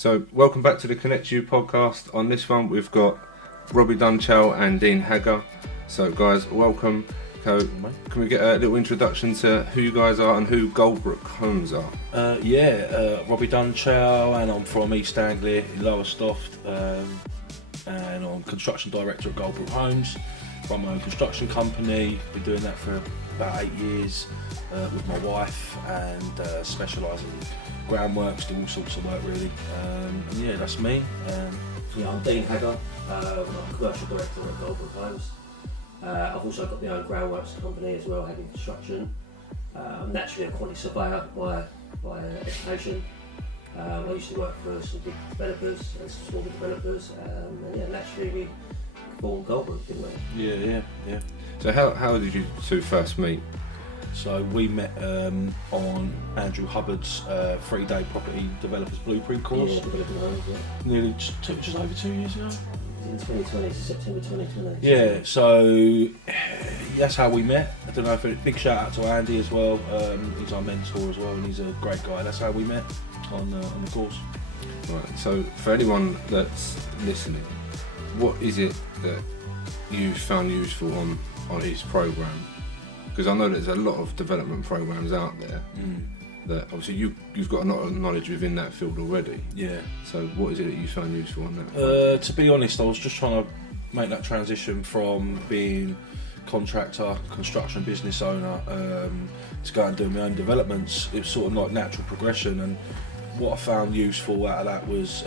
So, welcome back to the Kinect U Podcast. On this one, we've got Robbie Dunchow and Dean Haggar. So, guys, welcome. So, can we get a little introduction to who you guys are and who Goldbrooke Homes are? Robbie Dunchow, and I'm from East Anglia in Lowestoft, and I'm construction director at Goldbrooke Homes. Run my own construction company. Been doing that for about 8 years with my wife, and specialise in groundworks, do all sorts of work really. And that's me. I'm Dean Haggar. I'm commercial director at Goldbrooke Homes. I've also got my own groundworks company as well, Haggar Construction. I'm naturally a quantity surveyor by education. I used to work for some big developers and some smaller developers, and naturally we formed Goldbrooke, didn't we? Yeah. So how did you two first meet? So we met on Andrew Hubbard's 3-day property developers blueprint course. Yeah, developing homes, yeah. Nearly just over 2 years ago. In 2020, September 2020. Yeah, so that's how we met. I don't know if big shout out to Andy as well. He's our mentor as well, and he's a great guy. That's how we met on the course. Right. So for anyone that's listening, what is it that you found useful on his program? Because I know there's a lot of development programs out there that obviously you've got a lot of knowledge within that field already. Yeah. So what is it that you found useful on that? To be honest, I was just trying to make that transition from being contractor, construction business owner, to go and do my own developments. It was sort of like natural progression, and what I found useful out of that was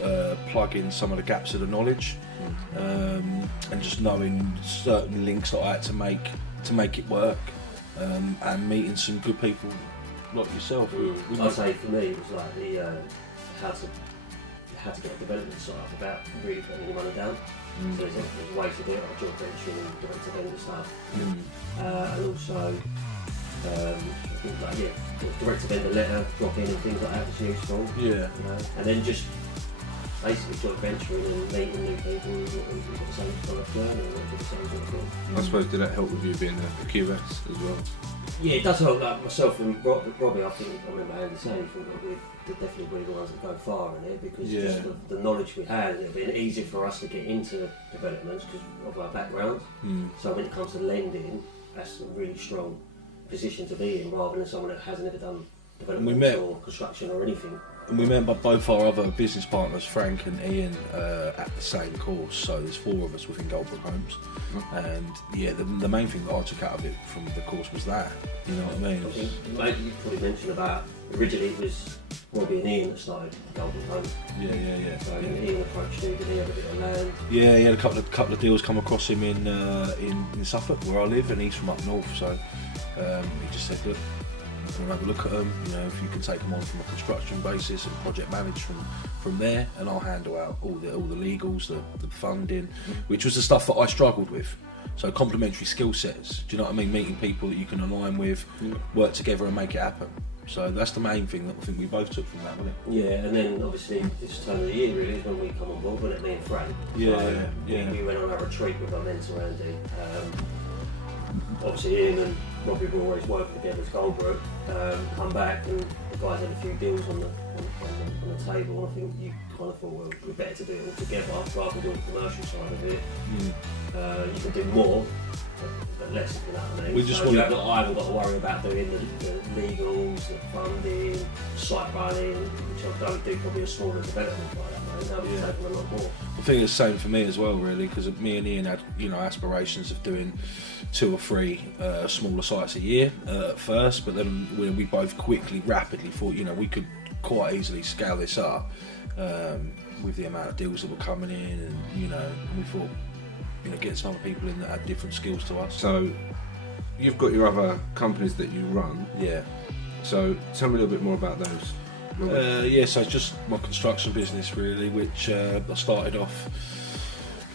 plugging some of the gaps of the knowledge, and just knowing certain links that I had to make it work, and meeting some good people like yourself. I'd say for me it was like the how to get a development site up without really putting any money down. So there's ways to do it, like joint venture and direct to vendor stuff, and also things like direct to vendor letter drop in and things like that was useful. Yeah. And then just basically joint venturing and meeting new people who've got the same kind of journey and want to do the same sort of thing. I suppose did that help with you being a QS as well? Yeah, it does help. Like myself and Robbie, I remember Andy saying that we're definitely really the ones that go far in it, because just the knowledge we had, and it'd been easier for us to get into developments because of our background. So when it comes to lending, that's a really strong position to be in, rather than someone that hasn't ever done development or construction or anything. And we met both our other business partners, Frank and Ian, at the same course. So there's 4 of us within Goldbrooke Homes, and the main thing that I took out of it from the course was that. You know what I mean? I think you probably mentioned about originally it was Robbie and Ian that started Goldbrooke Homes. Yeah. So Ian approached you, did he have a bit of land? Yeah, he had a couple of deals come across him in Suffolk, where I live, and he's from up north. So he just said, look, we'll have a look at them, if you can take them on from a construction basis and project manage from there, and I'll handle out all the legals, the funding, which was the stuff that I struggled with. So complementary skill sets, do you know what I mean? Meeting people that you can align with, work together and make it happen. So that's the main thing that I think we both took from that, wasn't it? Yeah, and then obviously this time of the year really is when we come on board, wasn't it, me and Frank? Yeah. We went on a retreat with our mentor Andy. Obviously Ian and Robbie were always working together as Goldbrooke. Come back and the guys had a few deals on the table, and I think you kind of thought, well, we're better to do it all together rather than doing the commercial side of it. You can do more, but less, if you know what I mean. I haven't got to worry about doing the legals, the funding, site running, which I don't do probably a smaller development like that. Now we've taken a lot more. I think it's the same for me as well, really, because me and Ian had aspirations of doing 2 or 3 smaller sites a year at first, but then we both rapidly thought we could quite easily scale this up with the amount of deals that were coming in, and we thought get some other people in that had different skills to us. So you've got your other companies that you run. Yeah. So tell me a little bit more about those. So it's just my construction business really, which I started off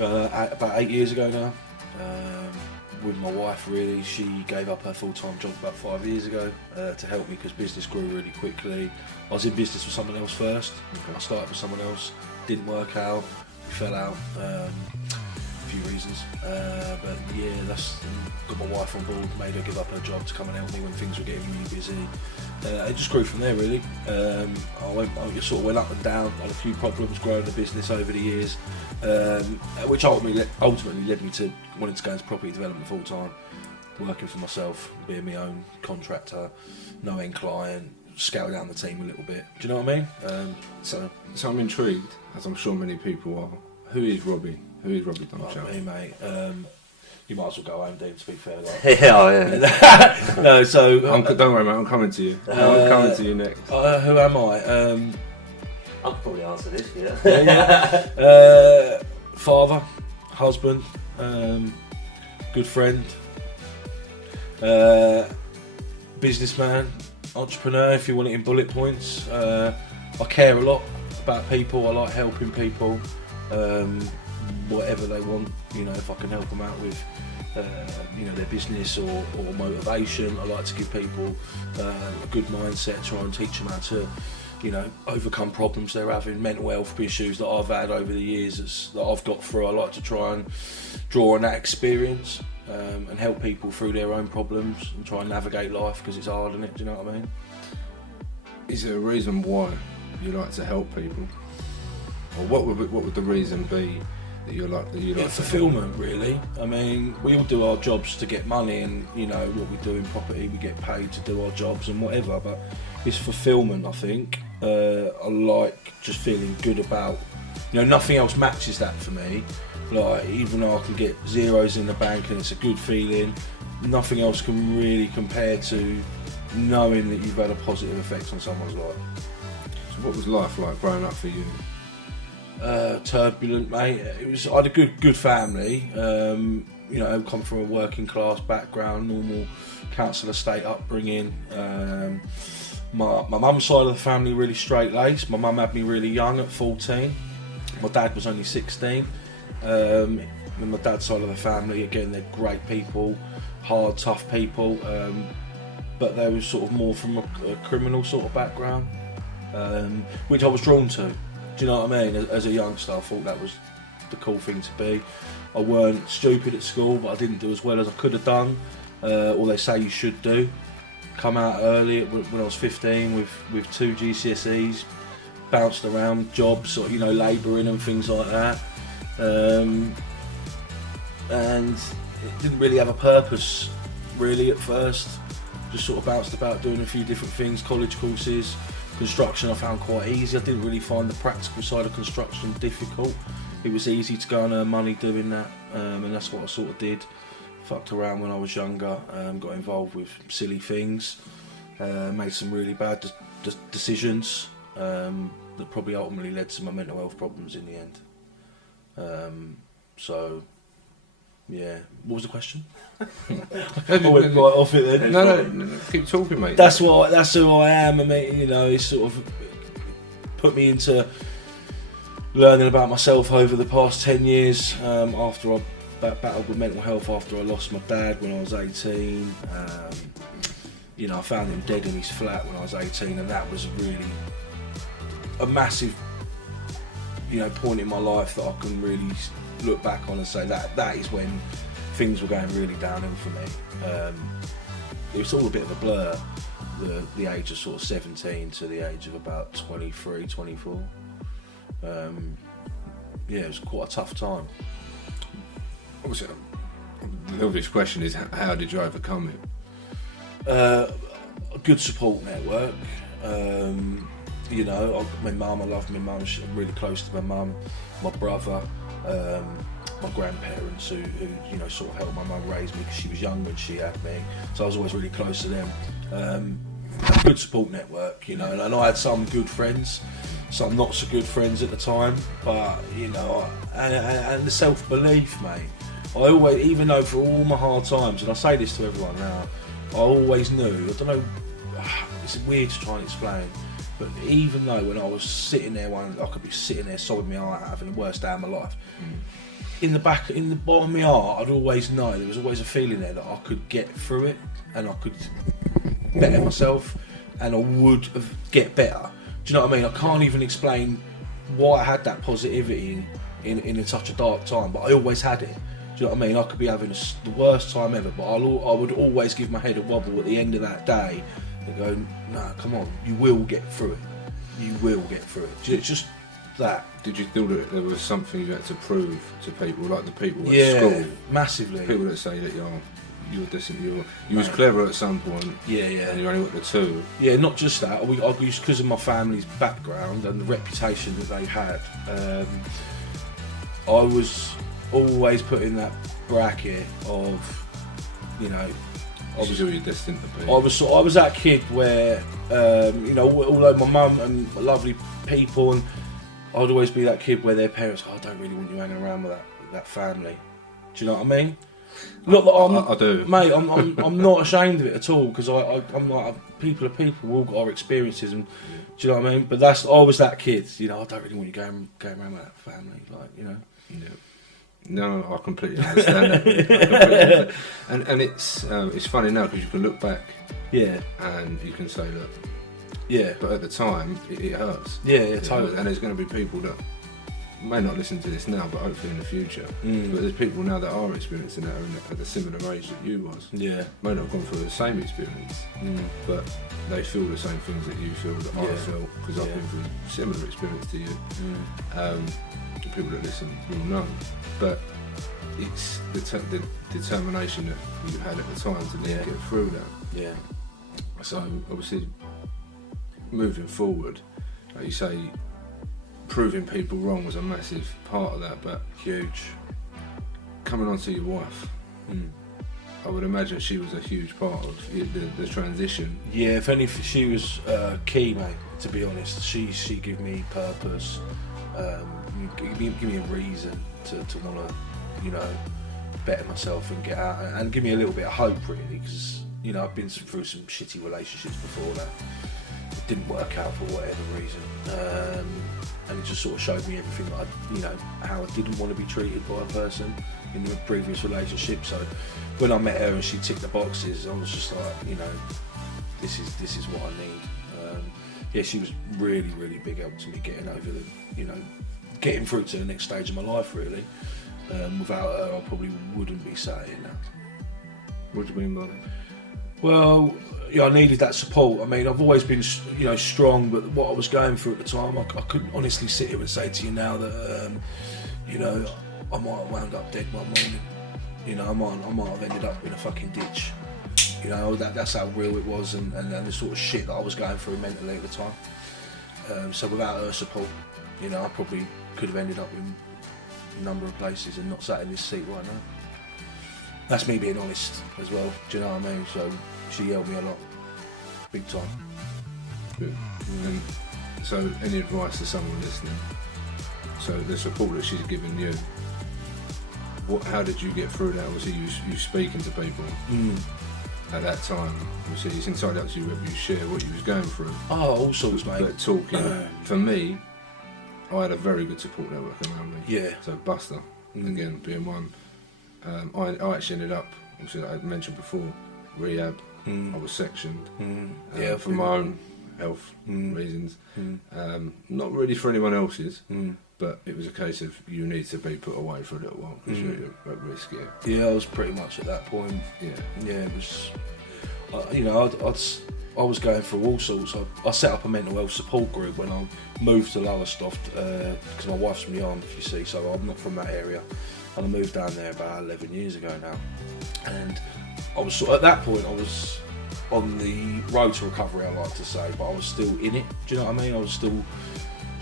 about 8 years ago now. With my wife really, she gave up her full-time job about 5 years ago to help me because business grew really quickly. I was in business with someone else first. I started with someone else, didn't work out, we fell out. A few reasons. But yeah, that's got my wife on board, made her give up her job to come and help me when things were getting really busy. It just grew from there, really. I just sort of went up and down, had a few problems growing the business over the years, which ultimately led me to wanting to go into property development full time, working for myself, being my own contractor, no end client, scale down the team a little bit. Do you know what I mean? So I'm intrigued, as I'm sure many people are. Who is Robbie? Who is Robbie Dunchow? Like me, mate. You might as well go home, Dean, to be fair. Like. Yeah. No, so... don't worry, mate, I'm coming to you. I'm coming to you next. Who am I? I could probably answer this, yeah. Father, husband, good friend, businessman, entrepreneur, if you want it in bullet points. I care a lot about people. I like helping people, whatever they want. You know, if I can help them out with, their business or motivation, I like to give people a good mindset. Try and teach them how to, overcome problems they're having, mental health issues that I've had over the years that I've got through. I like to try and draw on that experience and help people through their own problems and try and navigate life, because it's hard, isn't it? Do you know what I mean? Is there a reason why you like to help people, or what would the reason be that you like fulfillment, really. I mean, we all do our jobs to get money, and what we do in property, we get paid to do our jobs and whatever, but it's fulfillment, I think. I like just feeling good about, nothing else matches that for me. Like, even though I can get zeros in the bank and it's a good feeling, nothing else can really compare to knowing that you've had a positive effect on someone's life. So what was life like growing up for you? Turbulent, mate. I had a good family. Come from a working class background, normal council estate upbringing. My mum's side of the family really straight laced. My mum had me really young at 14. My dad was only 16. And my dad's side of the family, again, they're great people, hard, tough people, but they were sort of more from a criminal sort of background, which I was drawn to. Do you know what I mean? As a youngster, I thought that was the cool thing to be. I weren't stupid at school, but I didn't do as well as I could have done, or they say you should do. Come out early when I was 15 with 2 GCSEs, bounced around jobs, or labouring and things like that. And it didn't really have a purpose really at first, just sort of bounced about doing a few different things, college courses. Construction I found quite easy. I didn't really find the practical side of construction difficult. It was easy to go and earn money doing that, and that's what I sort of did. Fucked around when I was younger, got involved with silly things, made some really bad decisions that probably ultimately led to my mental health problems in the end. So, yeah. What was the question? I went right off it then. No, keep talking, mate. That's who I am. I mean, it's sort of put me into learning about myself over the past 10 years. After I battled with mental health, after I lost my dad when I was 18. I found him dead in his flat when I was 18, and that was really a massive point in my life that I can really look back on and say that is when things were going really downhill for me. It was all a bit of a blur, the age of sort of 17 to the age of about 23, 24. It was quite a tough time. Obviously, the obvious question is, how did you overcome it? A good support network. My mum, I love my mum. I'm really close to my mum, my brother, my grandparents who sort of helped my mum raise me because she was young when she had me. So I was always really close to them. A good support network, and I had some good friends, some not so good friends at the time, but and the self-belief, mate. I always, even though for all my hard times, and I say this to everyone now, I always knew, I don't know, it's weird to try and explain, but even though when I was sitting there, I could be sitting there sobbing my heart out, having the worst day of my life, in the bottom of my heart, I'd always know, there was always a feeling there that I could get through it, and I could better myself, and I would get better. Do you know what I mean? I can't even explain why I had that positivity in such a dark time, but I always had it. Do you know what I mean? I could be having the worst time ever, but I would always give my head a wobble at the end of that day and go, nah, come on, you will get through it. You will get through it. It's just that. Did you feel that there was something you had to prove to people, like the people at Yeah, school? massively. People that say that you were decent, you was clever at some point. Yeah. And you only got the 2. Yeah, not just that. I used, because of my family's background and the reputation that they had, I was always put in that bracket of, you know, This is who you're destined to be. I was that kid where, you know, although my mum and lovely people, and I'd always be that kid where their parents, I don't really want you hanging around with that family. Do you know what I mean? Not that I do, mate. I'm not ashamed of it at all, because I'm like, people are people. We've all got our experiences, and do you know what I mean? But I was that kid. You know, I don't really want you going around with that family, like, you know. Yeah. No, I completely understand that. And it's funny now because you can look back, Yeah. and you can say, look, Yeah. but at the time it hurts. Yeah, totally. And there's going to be people that may not listen to this now, but hopefully in the future. But there's people now that are experiencing that at a similar age that you was. Yeah. May not have gone through the same experience, but they feel the same things that you feel, that I felt, because I've been through a similar experience to you. The people that listen will know, but it's the determination that you had at the time to then get through that. Yeah. So obviously, moving forward, like you say, proving people wrong was a massive part of that, but Huge. coming on to your wife, I would imagine she was a huge part of the transition. Yeah, if anything, she was key, mate. To be honest, she gave me purpose, give me a reason to want to, you know, better myself and get out, and give me a little bit of hope, really, because, you know, I've been through some shitty relationships before that it didn't work out for whatever reason, and it just sort of showed me everything that you know, how I didn't want to be treated by a person in the previous relationship. So when I met her and she ticked the boxes, I was just like, you know, this is what I need. Yeah, she was really, really big help to me getting over getting through to the next stage of my life, really. Without her, I probably wouldn't be sat here now. What do you mean by that? Well, yeah, I needed that support. I mean, I've always been, you know, strong, but what I was going through at the time, I couldn't honestly sit here and say to you now that, you know, I might have wound up dead one morning. You know, I might have ended up in a fucking ditch. You know, that's how real it was, and the sort of shit that I was going through mentally at the time. So without her support, you know, I probably could have ended up in a number of places and not sat in this seat right now. That's me being honest as well, do you know what I mean? So she helped me a lot, big time. Good. And so any advice to someone listening? So the support that she's given you, how did you get through that? Obviously you speaking to people at that time. Obviously it's entirely up to you whether you share what you was going through. Oh, all sorts, mate. But talking, for me, I had a very good support network around me. Yeah. So Buster, again, being one. I actually ended up, obviously like I mentioned before, rehab. I was sectioned for my own health reasons. Not really for anyone else's, but it was a case of you need to be put away for a little while because you're at risk here. Yeah, I was pretty much at that point. Yeah, it was. You know, I was going through all sorts. I set up a mental health support group when I moved to Lowestoft because my wife's from Yarmouth, you see, so I'm not from that area. And I moved down there about 11 years ago now. And I was at that point, I was on the road to recovery, I like to say, but I was still in it. Do you know what I mean? I was still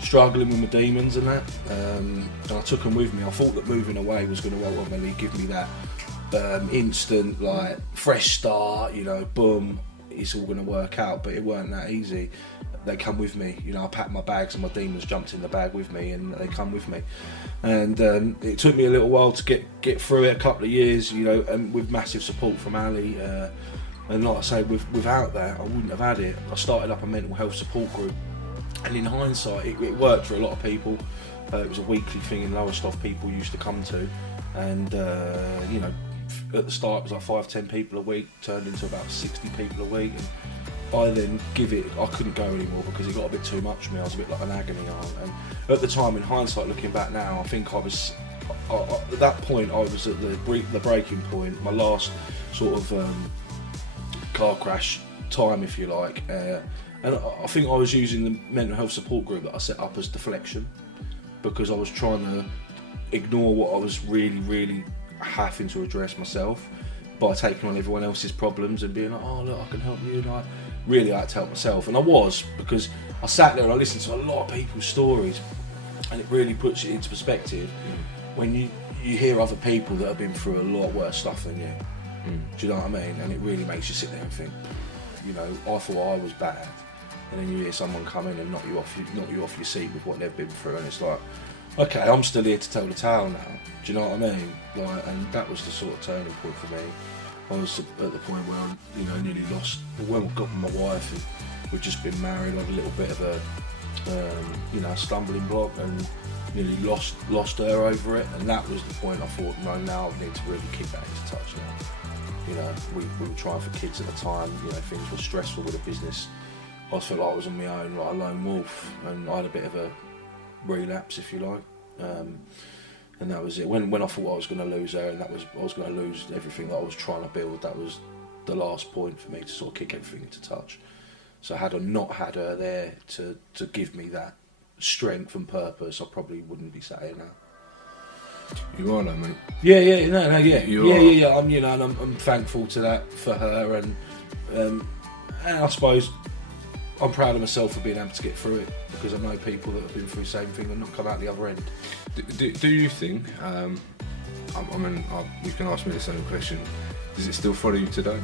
struggling with my demons and that. And I took them with me. I thought that moving away was going to ultimately give me that instant, like, fresh start, you know, boom, it's all going to work out, but it weren't that easy. They come with me, you know, I packed my bags and my demons jumped in the bag with me and they come with me. And it took me a little while to get through it, a couple of years, you know, and with massive support from Ali. And like I say, without that, I wouldn't have had it. I started up a mental health support group, and in hindsight, it worked for a lot of people. It was a weekly thing in Lowestoft people used to come to, and you know, at the start it was like 5-10 people a week, turned into about 60 people a week. And I then I couldn't go anymore because it got a bit too much for me. I was a bit like an agony aunt. And at the time, in hindsight, looking back now, I think I was at that point I was at the breaking point, my last sort of car crash time, if you like, and I think I was using the mental health support group that I set up as deflection, because I was trying to ignore what I was really having to address myself by taking on everyone else's problems and being like, oh look, I can help you, and I had to help myself. And I was, because I sat there and I listened to a lot of people's stories, and it really puts it into perspective when you hear other people that have been through a lot worse stuff than you. Do you know what I mean? And it really makes you sit there and think, you know, I thought I was bad, and then you hear someone come in and knock you off your seat with what they've been through, and it's like, okay, I'm still here to tell the tale now. Do you know what I mean? Like, and that was the sort of turning point for me. I was at the point where I, you know, nearly lost. When I got with my wife, and we'd just been married, I had a little bit of a, you know, stumbling block, and nearly lost her over it. And that was the point I thought, no, now I need to really kick that into touch now. You know, we were trying for kids at the time. You know, things were stressful with the business. I felt like I was on my own, like a lone wolf, and I had a bit of a relapse, if you like, and that was it. When I thought I was going to lose her, and I was going to lose everything that I was trying to build, that was the last point for me to sort of kick everything into touch. So had I not had her there to give me that strength and purpose, I probably wouldn't be sat here now. You are though, mate. Yeah. I'm, you know, and I'm thankful to that for her, and I suppose I'm proud of myself for being able to get through it, because I know people that have been through the same thing and not come out the other end. Do you think, I mean, you can ask me the same question, does it still follow you today?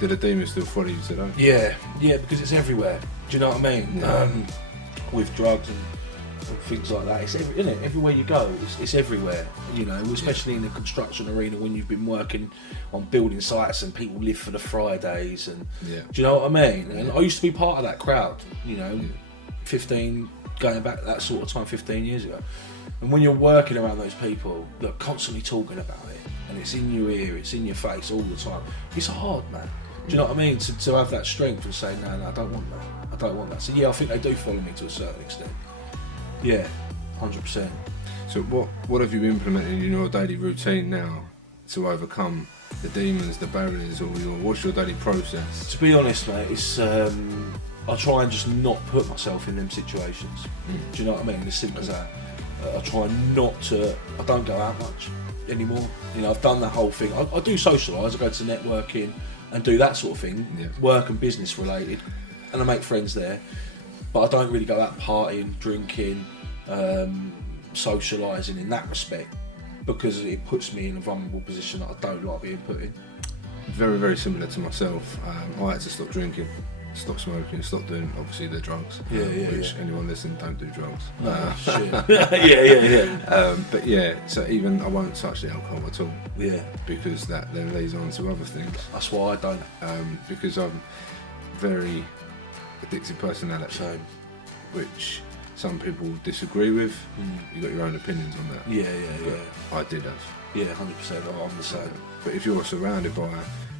Do the demons still follow you today? Yeah, because it's everywhere. Do you know what I mean? Yeah. With drugs and things like that, it's everywhere you go, it's everywhere, you know, especially in the construction arena, when you've been working on building sites and people live for the Fridays, and do you know what I mean? And I used to be part of that crowd, you know, 15, going back that sort of time, 15 years ago. And when you're working around those people that are constantly talking about it, and it's in your ear, it's in your face all the time, it's hard, man. Do you know what I mean? To have that strength and say, no, I don't want that. So yeah, I think they do follow me to a certain extent. Yeah, 100%. So what have you implemented in your daily routine now to overcome the demons, the barriers, or what's your daily process? To be honest, mate, it's I try and just not put myself in them situations. Do you know what I mean? As simple as that. I try not to. I don't go out much anymore. You know, I've done that whole thing. I do socialise. I go to networking and do that sort of thing, work and business related, and I make friends there. But I don't really go out partying, drinking, socialising in that respect, because it puts me in a vulnerable position that I don't like being put in. Very, very similar to myself. I had to stop drinking, stop smoking, stop doing obviously the drugs. Which anyone listening, don't do drugs. No, shit. But yeah, so even I won't touch the alcohol at all. Yeah. Because that then leads on to other things. That's why I don't. Because I'm very addictive personality. Same. Which some people disagree with. You've got your own opinions on that. Yeah. I did have. Yeah, 100%. I'm the same. But if you're surrounded by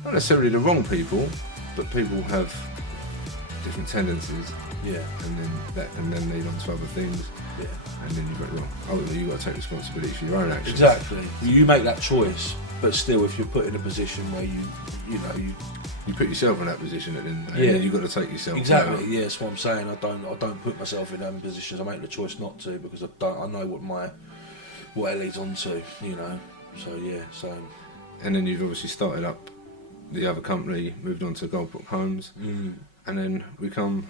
not necessarily the wrong people, but people have different tendencies, and then lead on to other things, and then you've got to take responsibility for your own actions. Exactly. You make that choice, but still, if you're put in a position where you put yourself in that position, and then you've got to take yourself exactly out. Yeah, that's what I'm saying. I don't put myself in them positions. I make the choice not to, because I know what it leads on to, you know. So yeah, same. And then you've obviously started up the other company, moved on to Goldbrooke Homes, and then we come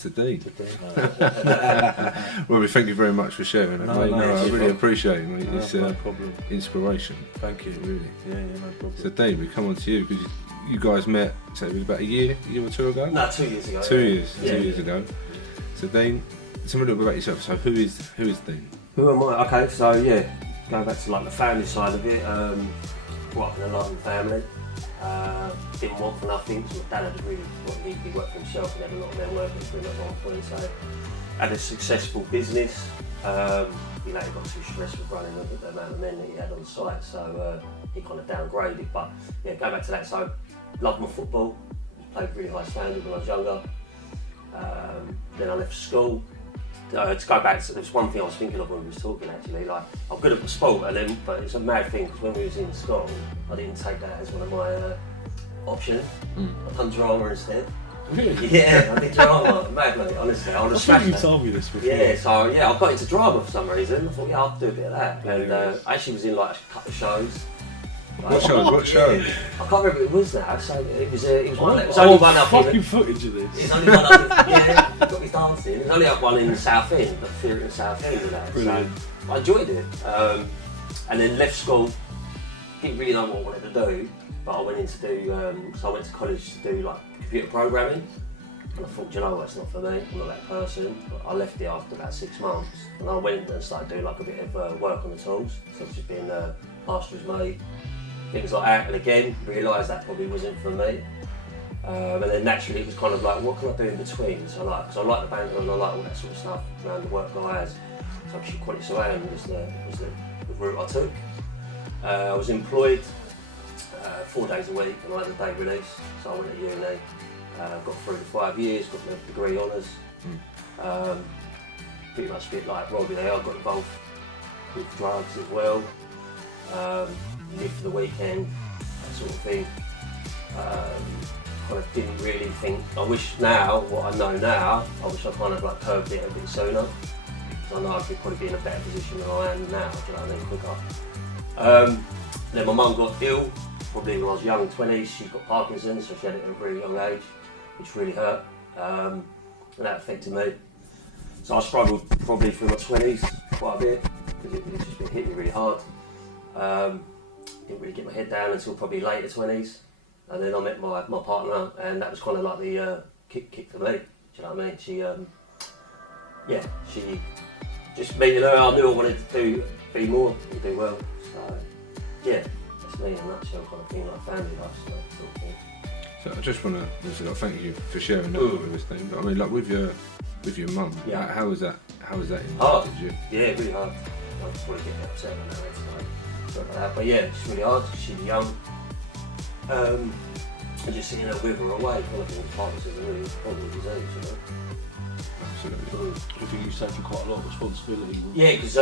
to Dean. Robbie, thank you very much for sharing that, mate. I really appreciate it, mate. It's no problem. Inspiration. Thank you. Really. Yeah, no problem. So Dean, we come on to you, because you guys met, so it was about a year or two ago? No, 2 years ago. 2 years. 2 years ago. So Dean, tell me a little bit about yourself. So who is Dean? Who am I? Okay, so yeah, going back to like the family side of it, grew up in a London family. Didn't want for nothing, so my dad had he worked for himself and had a lot of men working for him at one point, so had a successful business. He got too stressed with running the amount of men that he had on site, so he kind of downgraded. But yeah, going back to that, so loved my football, played really high standard when I was younger. Then I left school, to go back, there's one thing I was thinking of when we was talking actually, like, I'm good at the sport, but it's a mad thing, because when we was in school, I didn't take that as one of my options. I've done drama instead. Really? Yeah, I did drama, mad bloody, honestly. I would have think smashed you that. told me this before. Yeah, so yeah, I got into drama for some reason. I thought, yeah, I'll do a bit of that. And I actually was in like a couple of shows. What show? I can't remember what it was now. So it was one. It was only one up fucking in footage of this. It was only one up. Yeah, got me dancing. It was only up one in the South End, the theatre in the South End, and that. Brilliant. So I enjoyed it. And then left school. Didn't really know what I wanted to do, but I went in to do. So I went to college to do like computer programming. And I thought, you know what, it's not for me, I'm not that person. But I left it after about 6 months, and I went and started doing like a bit of work on the tools, such as being pastor's mate, things like that. And again, realised that probably wasn't for me. And then naturally it was kind of like, what can I do in between? So because I like the banter and I like all that sort of stuff around the work guys. So actually quality surveying was the route I took. I was employed 4 days a week, and I had a day release, so I went to uni. Got through the 5 years, got my degree honours. Pretty much a bit like Robbie there, I got involved with drugs as well. Lived for the weekend, that sort of thing. Kind of didn't really think, I wish now, what I know now, I wish I kind of like curbed it a bit sooner. Because I know I could probably be in a better position than I am now, do you know what I mean, quicker. Then my mum got ill, probably when I was young, 20s, she's got Parkinson's, so she had it at a very young age, which really hurt, and that affected me. So I struggled probably through my 20s quite a bit, because it just hit me really hard. Didn't really get my head down until probably later 20s, and then I met my partner, and that was kind of like the kick for me, do you know what I mean? She just meeting her, I knew I wanted to be more and do well, so yeah. Me in a nutshell kind of thing, like family life sort of thing. So I just want to thank you for sharing that with us, thing. But I mean, like with your mum, yeah. How was that hard. You? Yeah, really hard. I was probably getting upset on that like that. But yeah, it's really hard because she's young. And just seeing her wither away, kind of thing, Parkinson's is a really horrible disease, you know. Absolutely. I think you've taken quite a lot of responsibility. Yeah, because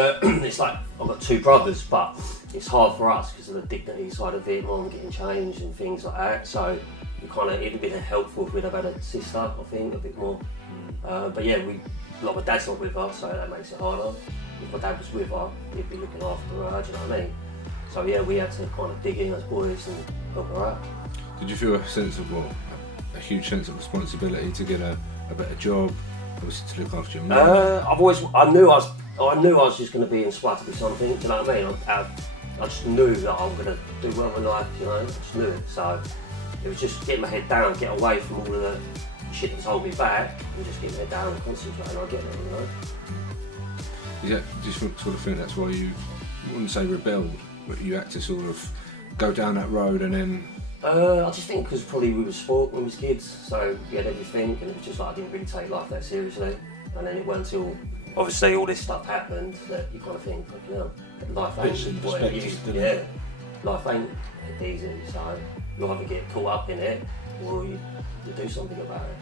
it's like I've got 2 brothers, but it's hard for us because of the dignity side of it, mum getting changed and things like that. So it'd been helpful if we'd have had a sister, I think, a bit more. But yeah, my dad's not with her, so that makes it harder. If my dad was with her, he'd be looking after her, do you know what I mean? So yeah, we had to kind of dig in as boys and help her out. Did you feel a huge sense of responsibility to get a better job, obviously to look after your mum? I knew I was just going to be inspired to be something, do you know what I mean? I just knew that I'm going to do well in life, you know, I just knew it. So it was just getting my head down, get away from all of the shit that's holding me back, and just get my head down and concentrate, and I'll get there, you know. Do you sort of think that's why you, I wouldn't say rebelled, but you had to sort of go down that road and then... I just think because probably we were sport when we was kids, so we had everything, and it was just like I didn't really take life that seriously. And then it weren't until obviously all this stuff happened that you kind of think, you know, life ain't what it used to be. Yeah, life ain't easy, so you either get caught up in it or you do something about it.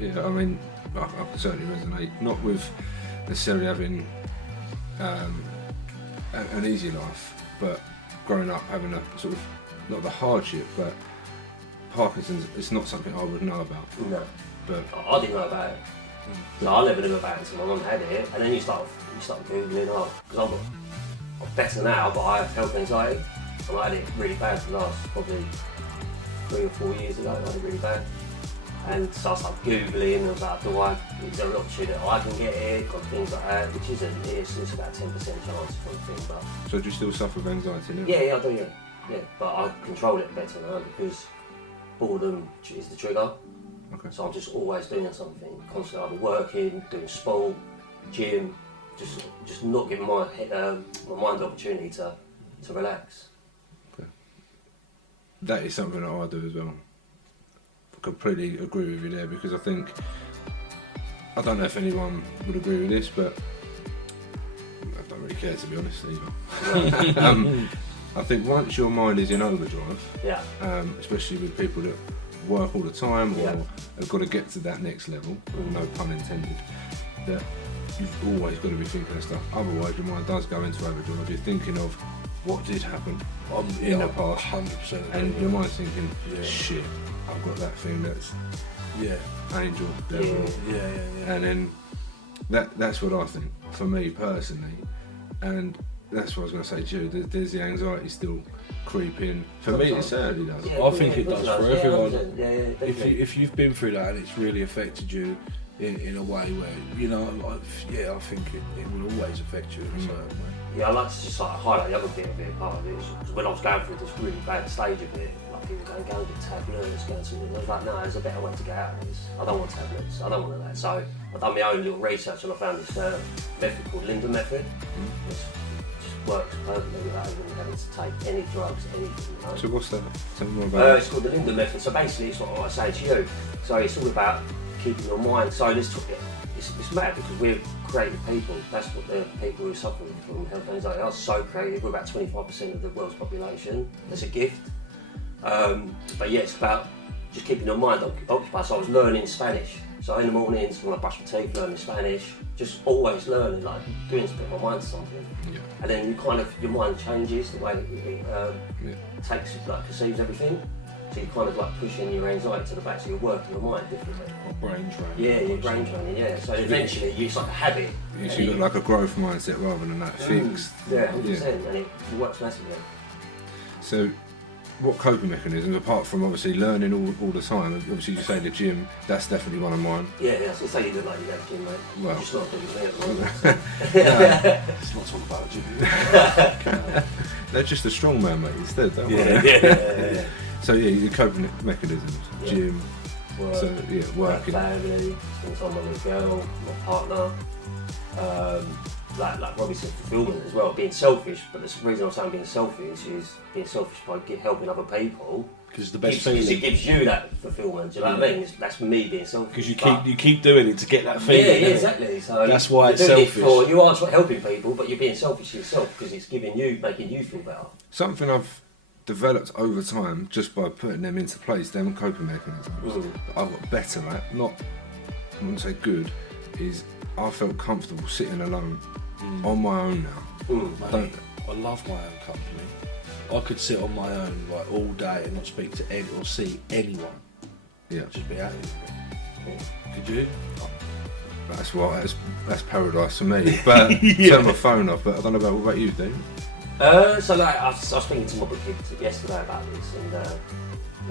Yeah, I mean, I can certainly resonate, not with necessarily having an easy life, but growing up having a sort of, not the hardship, but Parkinson's, it's not something I would know about. No. But I didn't know about it. So I never knew about it until my mum had it, and then you start googling because I'm better now, but I have health anxiety, and I had it really bad for the last probably 3 or 4 years ago. I had it really bad, and so I started googling. And I was like, is there an opportunity that I can get it, and things like that, which isn't. It's about 10% chance kind of thing. But so do you still suffer with anxiety now? Yeah, I do. Yeah, but I control it better now because boredom is the trigger. Okay. So I'm just always doing something, constantly either working, doing sport, gym, just not giving my mind the opportunity to relax. Okay. That is something that I do as well. I completely agree with you there, because I think, I don't know if anyone would agree with this, but I don't really care, to be honest either. I think once your mind is in overdrive, yeah, especially with people that work all the time or have got to get to that next level, no pun intended, that you've always got to be thinking of stuff. Otherwise, your mind does go into overdrive. You're thinking of what did happen in the past, 100%. and your mind's thinking, shit, I've got that thing that's angel, devil, and then that's what I think for me personally, and that's what I was going to say to you. There's the anxiety still creeping. For me, it certainly does. I think it does for everyone. If If you've been through that and it's really affected you in a way where, you know, I think it will always affect you in a certain way. Yeah, I like to just like highlight the other bit of it, part of it, because when I was going through this really bad stage of it, like people going, go and get tablets, go and something, and I was like, no, there's a better way to get out of this. I don't want tablets, I don't want that. So I've done my own little research and I found this method called Linda method, which just works perfectly without even having to take any drugs, anything. You know? So what's that? Tell me more about it. It's called the Linda method. So basically it's what I say to you. So it's all about keeping your mind, so it's mad because we're creative people. That's what the people who suffer from health anxiety are, so creative. We're about 25% of the world's population. That's a gift. But yeah, it's about just keeping your mind occupied. So I was learning Spanish. So in the mornings when I brush my teeth, learning Spanish, just always learning, like doing to put my mind to something. Yeah. And then your mind changes the way it takes, like perceives everything. So you're kind of like pushing your anxiety to the back, so you're working your mind differently. Brain training. Yeah, your brain training, yeah. So eventually it's like a habit. So you've got like a growth mindset rather than that fixed. Yeah, 100%, and it works massively. So what coping mechanisms, apart from obviously learning all the time, obviously you say the gym, that's definitely one of mine. Yeah, I was going to say you look like you go to the gym, mate. Well. Just not doing it at the moment. Let's not talk about gym. They're just a strong man, mate, instead, don't Yeah. So yeah, your coping mechanisms, gym, work, so yeah, working. Family, spend time with my girl, my partner. Like Robbie said, fulfillment as well, being selfish, but the reason I'm saying being selfish is being selfish by helping other people. Because it's the best feeling. feeling. It gives you that fulfillment, do you know what I mean? That's me being selfish. Because you keep doing it to get that feeling. Yeah, exactly. So that's why it's selfish. selfish. You are helping people, but you're being selfish yourself because it's making you feel better. Something I've developed over time just by putting them into place, them coping mechanisms that I've got better at, I wouldn't say good, is I felt comfortable sitting alone on my own now. I love my own company. I could sit on my own like all day and not speak to or see anyone. Yeah. Just be happy with it. Could you? That's paradise for me. But turn my phone off. But I don't know what about you, Dean? So like I was speaking to my bookkeeper yesterday about this, and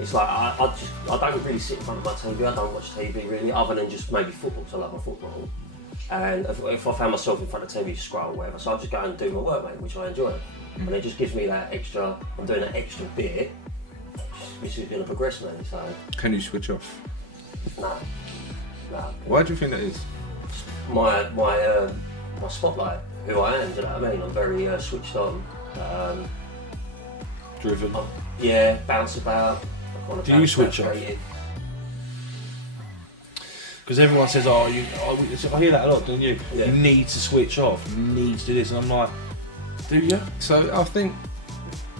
it's like I don't really sit in front of my TV. I don't watch TV really, other than just maybe football. So I love my football, and if I found myself in front of TV, scroll or whatever, so I just go and do my work, mate, which I enjoy, and it just gives me that extra. I'm doing that extra bit, which is going to progress me. So can you switch off? No. Why do you think that is? My spotlight, who I am. Do you know what I mean? I'm very switched on. Driven. Bounce about. Do you switch off? Because everyone says, I hear that a lot, don't you? Yeah. You need to switch off, you need to do this, and I'm like, do you? So I think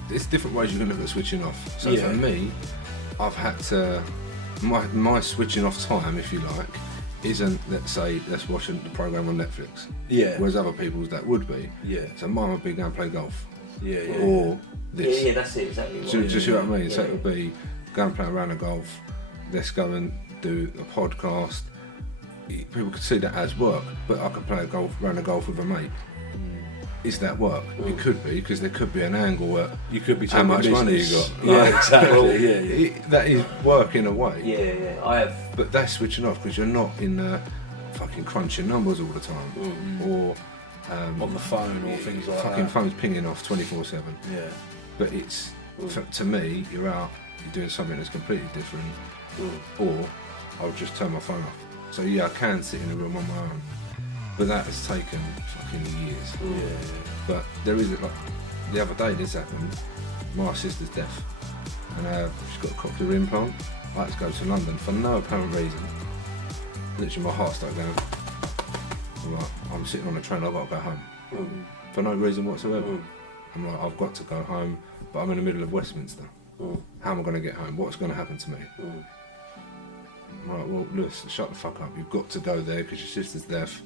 there's different ways you can look at switching off. So for me, I've had to, my switching off time, if you like, isn't, let's watch the programme on Netflix. Yeah. Whereas other people's that would be. Yeah. So mine would be go and play golf. Yeah. Or this. Yeah, that's it, exactly. Do you see what I mean? Yeah. So it would be go and play a round of golf, let's go and do a podcast. People could see that as work, but I could play a round of golf with a mate. Is that work? It could be, because there could be an angle where you could be how much money you got. Yeah, exactly. That is work in a way. Yeah, I have. But that's switching off because you're not in fucking crunching numbers all the time, or on the phone or things like fucking that. phone's pinging off 24/7. Yeah. But it's to me, you're out, you're doing something that's completely different, or I'll just turn my phone off. So yeah, I can sit in a room on my own. But that has taken fucking years. Yeah. But there is, like, the other day this happened, my sister's deaf, and she's got a cochlear implant. I had to go to London for no apparent reason. Literally my heart started going. I'm sitting on a train, I've got to go home. For no reason whatsoever. I'm like, I've got to go home, but I'm in the middle of Westminster. How am I going to get home? What's going to happen to me? I'm like, well, Lewis, shut the fuck up. You've got to go there because your sister's deaf.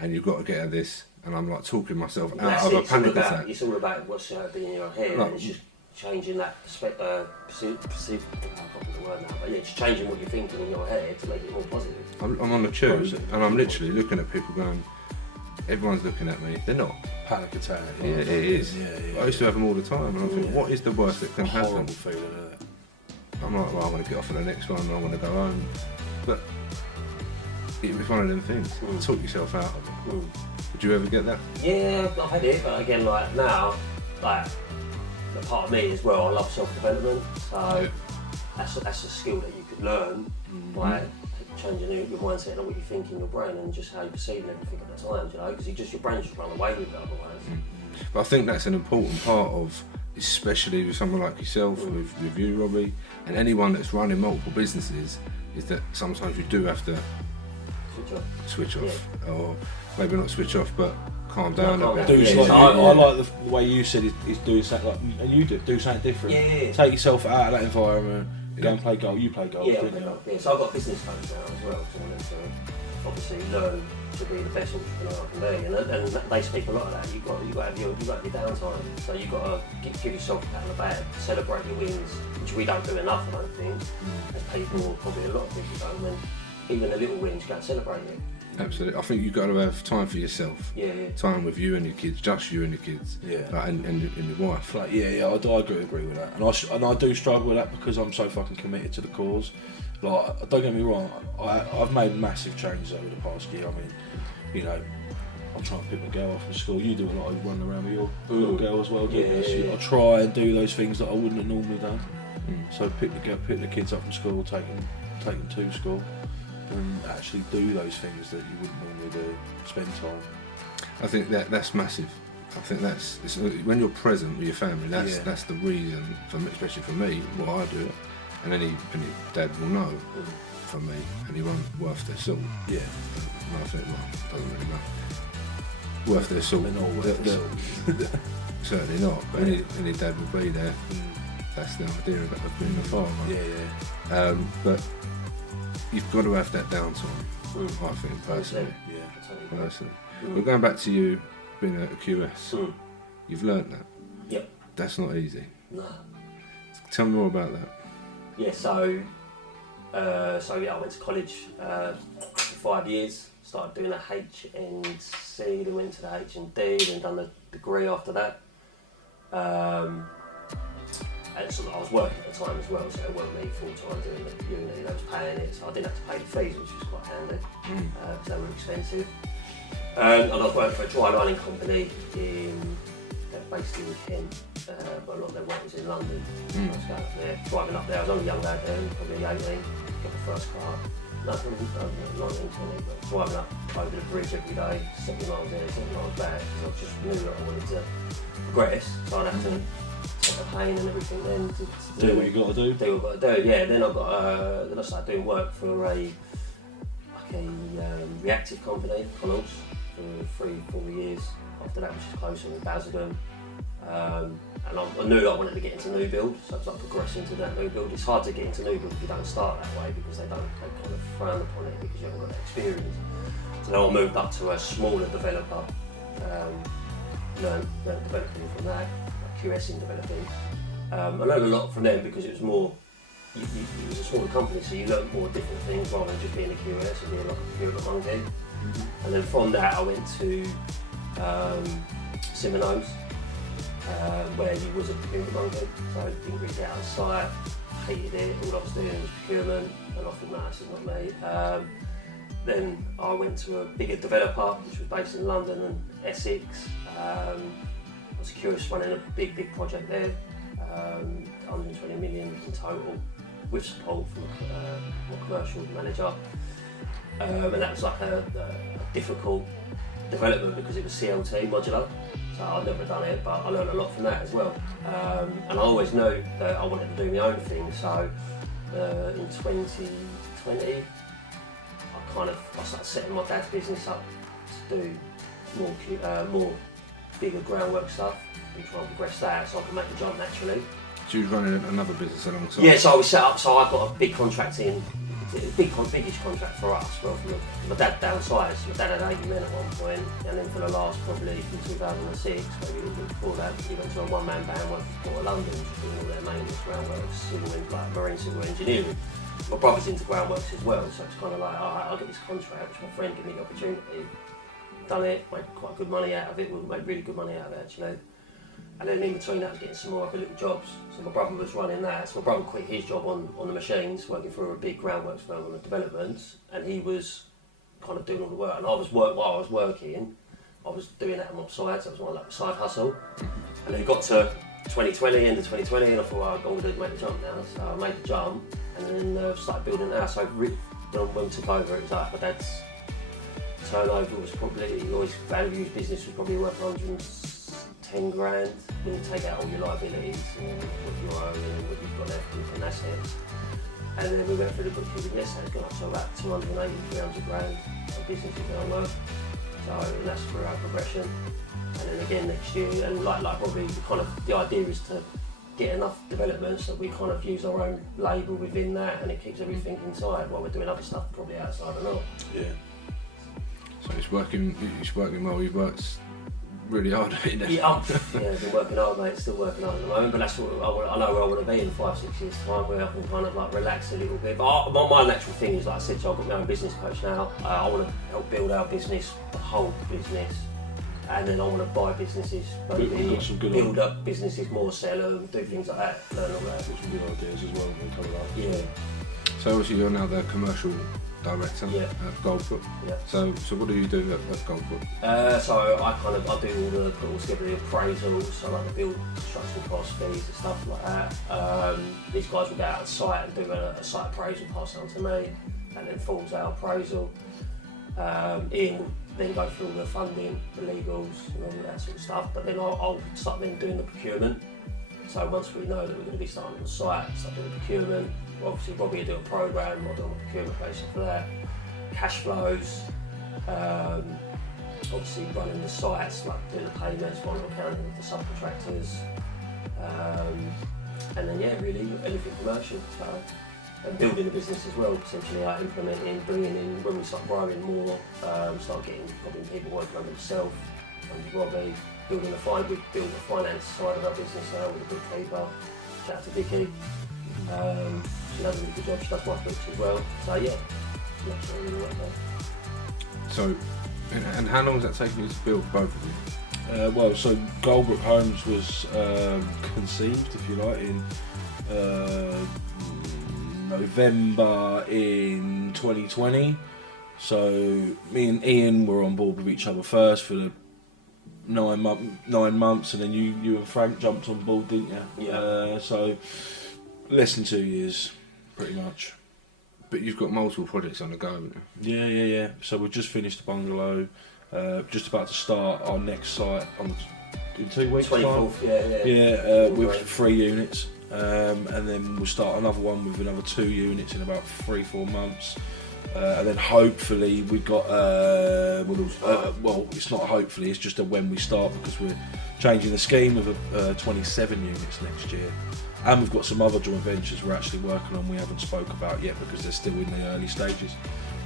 and you've got to get at this, and I'm like talking myself out That's of it. a panic attack. It's all about what's being in your head, and it's just changing that perspective. I can't think of the word now, but it's changing what you're thinking in your head to make it more positive. I'm on the tube, and I'm literally looking at people going, everyone's looking at me. They're not. Panic attack. Yeah, it is. Yeah. I used to have them all the time, and I think, what is the worst that can happen? Horrible feeling, isn't it? I'm like, well, I want to get off of the next one, I want to go home. But it was one of them things. Talk yourself out of it. Did you ever get that? Yeah, I've had it, but again, like now, like the part of me as well, I love self-development, so that's a skill that you could learn by changing your mindset and what you think in your brain and just how you perceive everything at the time, you know, because your brain just run away with it otherwise. But I think that's an important part of, especially with someone like yourself, with you, Robbie, and anyone that's running multiple businesses, is that sometimes you do have to switch off, or maybe not switch off, but calm down a bit. I like the way you said is do something like, and you do something different. Take yourself out of that environment. Go and play golf. You play golf. Yeah, so I've got a business coach now as well, so I need to obviously learn to be the best entrepreneur I can be, and they speak a lot of that. You've got to have your downtime, so you've got to give yourself a pat on the back, celebrate your wins, which we don't do enough, I don't think, as people, probably a lot of people don't. When even the little wins, you got to celebrate it. Absolutely. I think you've got to have time for yourself. Time with you and your kids, just you and your kids. And your wife. Like, I agree with that. And I do struggle with that because I'm so fucking committed to the cause. Like, don't get me wrong, I've made massive changes over the past year. I mean, you know, I'm trying to pick my girl up from school. You do a lot of running around with your little girl as well, don't you? I try and do those things that I wouldn't have normally done. So pick the kids up from school, take them to school, and actually do those things that you wouldn't normally do. Spend time. I think that's massive. I think when you're present with your family. That's the reason, especially for me, why I do it. And any dad will know for me, anyone worth their salt. And I think, well, doesn't really matter. Worth their salt. They're not worth their salt. Certainly not. But any dad will be there. That's the idea of being a father. But you've got to have that downtime, I think, personally. Personally. But going back to you being a QS, you've learnt that. Yep. That's not easy. No. Tell me more about that. Yeah, so I went to college for 5 years, started doing a HNC, then went to the HND, then done the degree after that. And so I was working at the time as well, so it wasn't me full time doing the uni, I was paying it, so I didn't have to pay the fees, which was quite handy, because they were expensive. And I was working for a dry lining company based in Kent, but a lot of their work was in London. I was going up there, driving up there, I was only a young lad then, probably 18, got my first car. No, 19, 20, but driving up over the bridge every day, 70 miles there, 70 miles back, because I just knew that I wanted to progress, so I'd have to take the pain and everything then to do what you got to do. Do what I've got to do, yeah. Then I started doing work for a reactive company, Connells, for 3-4 years. After that, which is closer with Basildon. And I knew I wanted to get into new build, so I was like progressing to that new build. It's hard to get into new build if you don't start that way because they kind of frown upon it because you haven't got that experience. So then I moved up to a smaller developer, learned developing from that, like QS in developing. I learned a lot from them because it was more, it was a smaller company, so you learned more different things rather than just being a QS and being like a procurement monkey. And then from that I went to Simono's, where he was a procurement monkey, so I didn't really get out of sight, hated it, all I was doing was procurement, and I thought, no, this is not me. Then I went to a bigger developer, which was based in London and Essex. I was curious running a big project there, 120 million in total, with support from a commercial manager. And that was like a difficult development because it was CLT modular, so I'd never done it, but I learned a lot from that as well. And I always knew that I wanted to do my own thing, so in 2020 I started setting my dad's business up to do more bigger groundwork stuff and try and progress that so I can make the jump naturally. So you were running another business alongside? Yeah, so I was set up, so I got a big contract in biggest contract for us. Well, my dad downsized. My dad had 80 men at one point, and then for the last probably from 2006, maybe a little bit before that, he went to a one-man band working for Port of London, just doing all their maintenance, groundworks, like marine civil engineering. My brother's into groundworks as well, so it's kind of like, I'll get this contract, which my friend gave me the opportunity. Done it, made quite good money out of it. We made really good money out of it, actually. And then in between that, I was getting some more other little jobs. So my brother was running that. So my brother quit his job on the machines, working for a big groundworks firm on the developments, and he was kind of doing all the work. And while I was working, I was doing that on my side. So it was my like side hustle. And then it got to 2020, end of 2020, and I thought, well, I'm going to make the jump now. So I made the jump, and then started building the house. So when we took over, it was like my dad's turnover was probably, or his value of his business was probably worth 110 grand when you take out all your liabilities and what you own and what you've got left in assets. And then we went through the bookkeeping yesterday, it's gone up to about 280, 300 grand of business is going to work. So that's for our progression. And then again next year, and like probably kind of the idea is to get enough developments that we kind of use our own label within that, and it keeps everything inside while we're doing other stuff probably outside and all. Yeah. So it's working well. You've worked really hard at it. Yeah, I've been working hard, mate. Still working hard at the moment, but that's what I know where I want to be in 5-6 years' time, where I can kind of like relax a little bit. But my natural thing is, like I said, so I've got my own business coach now. I want to help build our business, the whole business, and then I want to buy businesses, maybe build up businesses more, sell them, do things like that, learn all that. Got some good ideas as well when we come up. Yeah. So obviously you're now the commercial director at Goldbrooke. Yeah. So what do you do at Goldbrooke? So I do put all together the appraisals, so like the build construction cost fees and stuff like that. These guys will go out on site and do a site appraisal, pass it on to me, and then falls our appraisal. Ian will then go through all the funding, the legals, and all that sort of stuff. But then I'll start then doing the procurement. So once we know that we're going to be starting on the site, start doing the procurement. Obviously Robbie will do a programme, I'll do a procurement basis for that. Cash flows, obviously running the sites, like doing the payments, final accounting with the subcontractors. And then really anything commercial. So, and building the business as well, essentially like implementing, bringing in, when we start growing more, start getting people working on themselves, and Robbie, building we build the finance side of our business now with a bookkeeper. Shout out to Vicky. She does a really good job, she does my books as well. So yeah, that's really work there. So, and how long has that taken you to build both of you? Well, so Goldbrooke Homes was conceived, if you like, in November in 2020. So me and Ian were on board with each other first for the 9 months, and then you and Frank jumped on board, didn't you? Yeah. So less than 2 years, pretty much. But you've got multiple projects on the go, haven't you? Yeah. So we've just finished the bungalow, just about to start our next site in 2 weeks' 24th, time. Yeah, with 3 units. And then we'll start another one with another 2 units in about 3-4 months. And then hopefully we've got, well, it's not hopefully, it's just a when we start, because we're changing the scheme of 27 units next year. And we've got some other joint ventures we're actually working on we haven't spoke about yet because they're still in the early stages.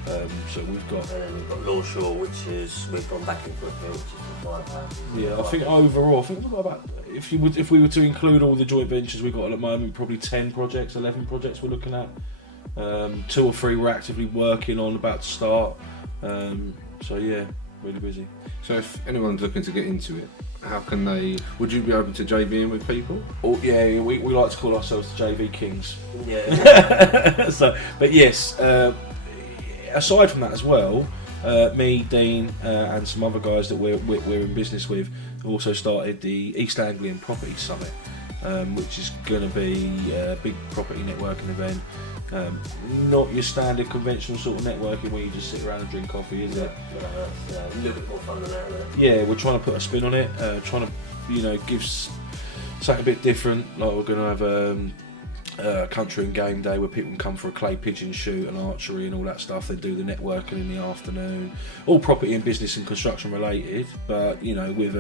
So we've got... And then we've got Lawshore, which is, we've gone back into a field, which is the Yeah, I think overall, about, if we were to include all the joint ventures we've got at the moment, probably 10 projects, 11 projects we're looking at. 2 or 3 we're actively working on, about to start. So yeah, really busy. So if anyone's looking to get into it, how can they? Would you be open to JVing with people? Oh yeah, we like to call ourselves the JV Kings. Yeah. So, but yes, aside from that as well, me, Dean, and some other guys that we're in business with have also started the East Anglian Property Summit, which is going to be a big property networking event. Not your standard conventional sort of networking where you just sit around and drink coffee, is it? A little bit more fun than that, isn't it? Yeah, we're trying to put a spin on it, trying to, give something a bit different. Like we're going to have a country and game day where people can come for a clay pigeon shoot and archery and all that stuff. They do the networking in the afternoon, all property and business and construction related, but with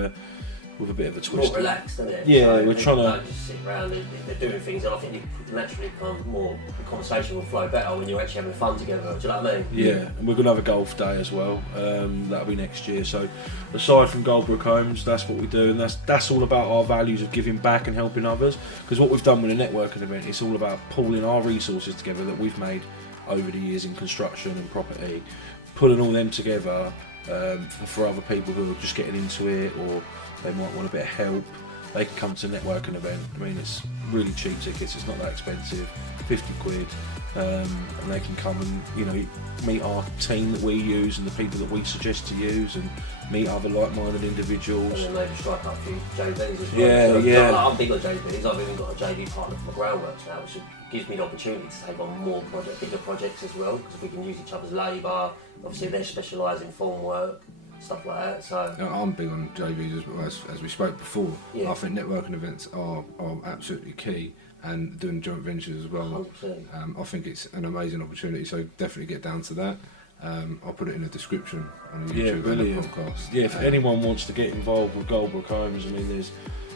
with a bit of a more twist. relaxed, isn't it? Yeah, so we're trying to don't just sit around and they're doing things, and I think you naturally become more. The conversation will flow better when you're actually having fun together. Do you know what I mean? Yeah, and we're going to have a golf day as well. That'll be next year. So, aside from Goldbrooke Homes, that's what we do, and that's all about our values of giving back and helping others. Because what we've done with a networking event, it's all about pooling our resources together that we've made over the years in construction and property, pulling all them together for other people who are just getting into it, or they might want a bit of help. They can come to a networking event. I mean, it's really cheap tickets, it's not that expensive, 50 quid, and they can come and meet our team that we use and the people that we suggest to use, and meet other like-minded individuals. And then maybe strike up a few JVs as well. Yeah, so, yeah. Like, I'm big on JVs. I've even got a JV partner for my groundworks now, which gives me the opportunity to take on more bigger projects as well, because we can use each other's labour. Obviously, they're specialised in formwork, stuff like that. So I'm big on JVs as well, as we spoke before. Yeah. I think networking events are absolutely key, and doing joint ventures as well. 100%. I think it's an amazing opportunity, so definitely get down to that. I'll put it in the description on the YouTube and the podcast. Yeah, if anyone wants to get involved with Goldbrooke Homes, I mean, there's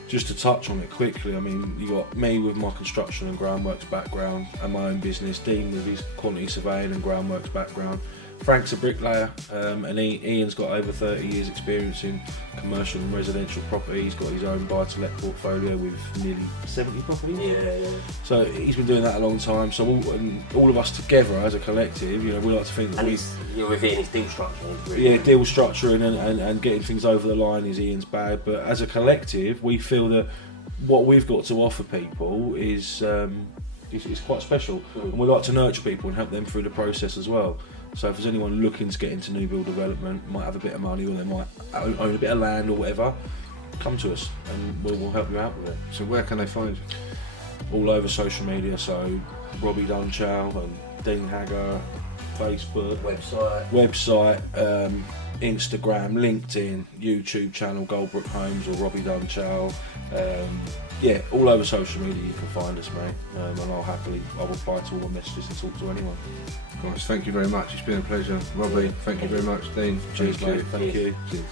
just to touch on it quickly. I mean, you got me with my construction and groundworks background and my own business, Dean with his quantity surveying and groundworks background. Frank's a bricklayer, and Ian's got over 30 years experience in commercial and residential property. He's got his own buy-to-let portfolio with nearly 70 properties. Yeah. So he's been doing that a long time. So all of us together as a collective, we like to think that And you're within his deal structure. Really deal structuring and getting things over the line is Ian's bag. But as a collective, we feel that what we've got to offer people is quite special, and we like to nurture people and help them through the process as well. So if there's anyone looking to get into new build development, might have a bit of money, or they might own a bit of land or whatever, come to us and we'll help you out with it. So where can they find you? All over social media, so Robbie Dunchow and Dean Haggar, Facebook, website, Instagram, LinkedIn, YouTube channel, Goldbrooke Homes or Robbie Dunchow. All over social media you can find us, mate. And I'll reply to all the messages and talk to anyone. Guys, thank you very much. It's been a pleasure. Robbie, thank you very much. Dean, Cheers, mate. Thank you. Cheers.